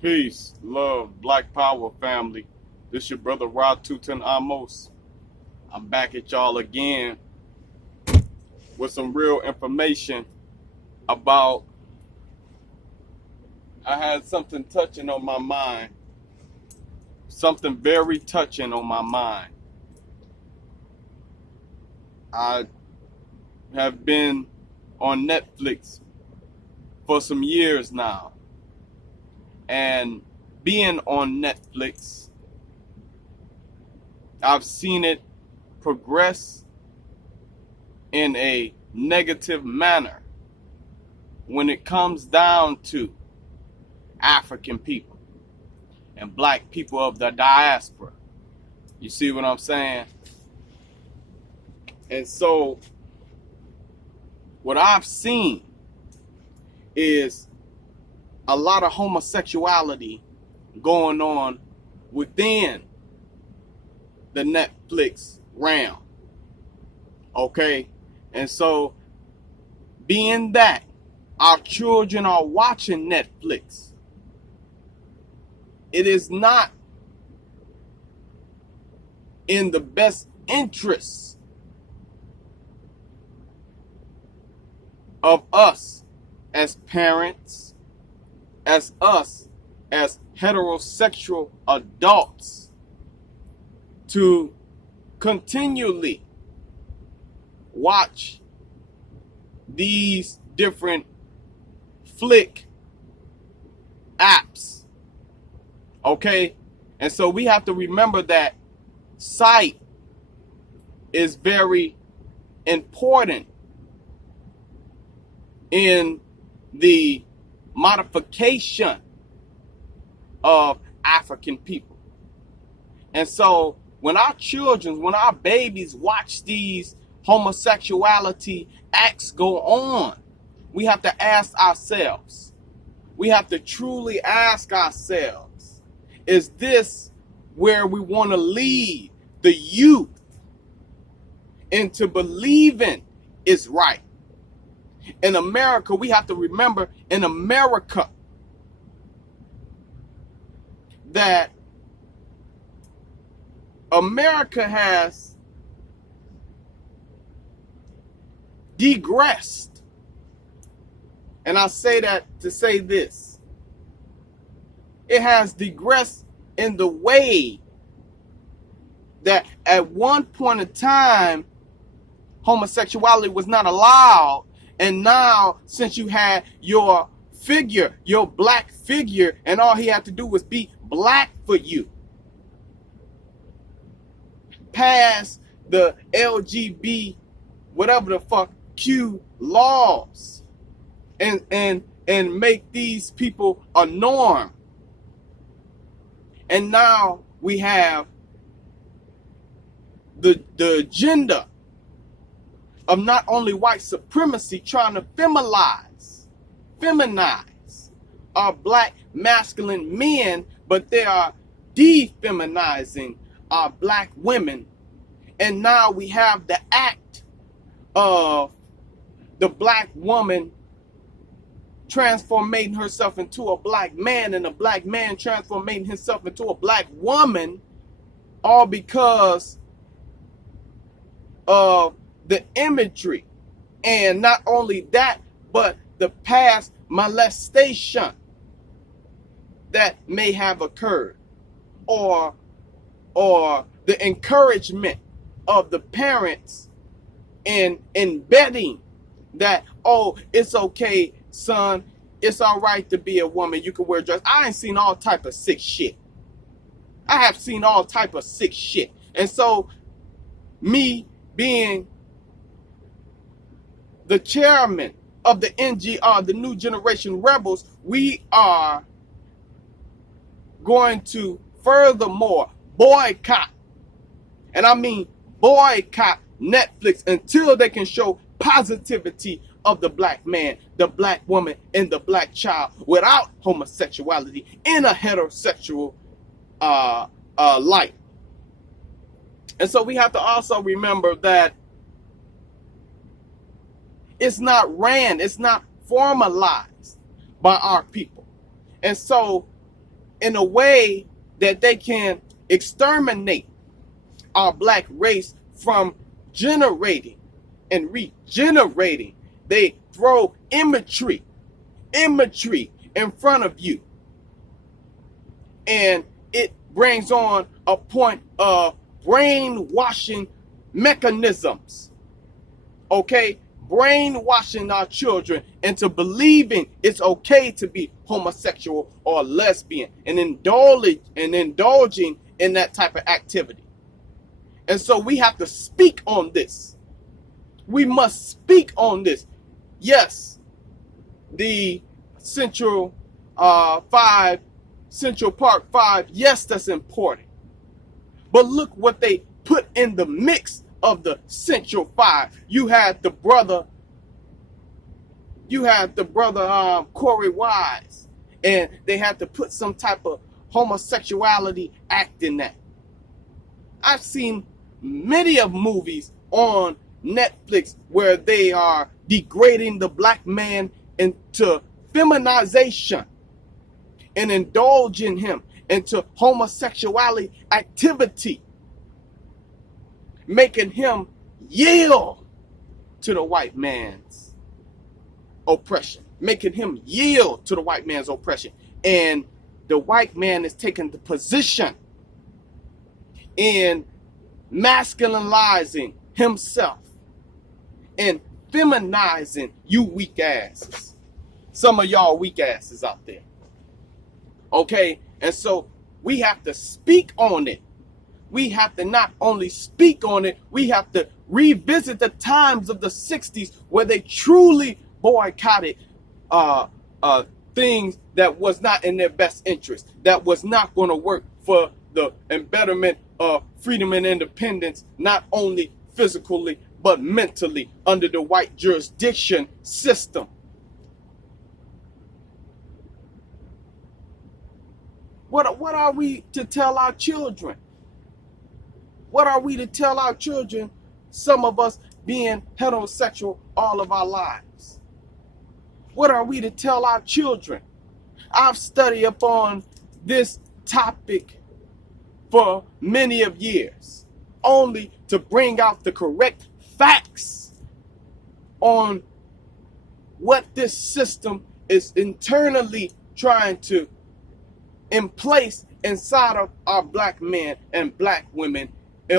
Peace, love, Black Power family. This your brother Tutu and Ahmose. I'm back at y'all again with some real information about. I had something touching on my mind. Something very touching on my mind. I have been on Netflix for some years now. And being on Netflix, I've seen it progress in a negative manner when it comes down to African people and black people of the diaspora. You see what I'm saying? And so what I've seen is a lot of homosexuality going on within the Netflix realm. Okay? And so, being that our children are watching Netflix, it is not in the best interests of us as parents, as us as heterosexual adults, to continually watch these different flick apps. Okay? And so we have to remember that sight is very important in the modification of African people. And so when our children, when our babies watch these homosexuality acts go on, we have to ask ourselves, we have to truly ask ourselves, is this where we want to lead the youth into believing is right? In America, we have to remember, in America, that America has digressed. And I say that to say this. It has digressed in the way that at one point in time, homosexuality was not allowed. And now, since you had your figure, your black figure, and all he had to do was be black for you, pass the LGB, whatever the fuck, Q laws, and make these people a norm. And now we have the agenda of not only white supremacy trying to feminize our black masculine men, but they are defeminizing our black women. And now we have the act of the black woman transforming herself into a black man, and a black man transforming himself into a black woman, all because of the imagery. And not only that, but the past molestation that may have occurred, or the encouragement of the parents in embedding that, oh, it's okay, son, it's all right to be a woman, you can wear a dress. I ain't seen all type of sick shit. I have seen all type of sick shit. And so, me being the chairman of the NGR, the New Generation Rebels, we are going to furthermore boycott, and I mean boycott, Netflix until they can show positivity of the black man, the black woman, and the black child without homosexuality in a heterosexual light. And so we have to also remember that it's not formalized by our people. And so in a way that they can exterminate our black race from generating and regenerating. They throw imagery in front of you. And it brings on a point of brainwashing mechanisms. Okay? Brainwashing our children into believing it's okay to be homosexual or lesbian and indulging in that type of activity. And so we have to speak on this. We must speak on this. Yes, the Central Park 5, yes, that's important. But look what they put in the mix of the Central 5. You had the brother Corey Wise, and they had to put some type of homosexuality act in that. I've seen many of movies on Netflix where they are degrading the black man into feminization and indulging him into homosexuality activity, making him yield to the white man's oppression, making him yield to the white man's oppression. And the white man is taking the position in masculinizing himself and feminizing you weak asses. Some of y'all weak asses out there. Okay? And so we have to speak on it. We have to not only speak on it, we have to revisit the times of the 60s where they truly boycotted things that was not in their best interest, that was not going to work for the embetterment of freedom and independence, not only physically, but mentally under the white jurisdiction system. What are we to tell our children? What are we to tell our children, some of us being heterosexual all of our lives? What are we to tell our children? I've studied upon this topic for many of years, only to bring out the correct facts on what this system is internally trying to in place inside of our black men and black women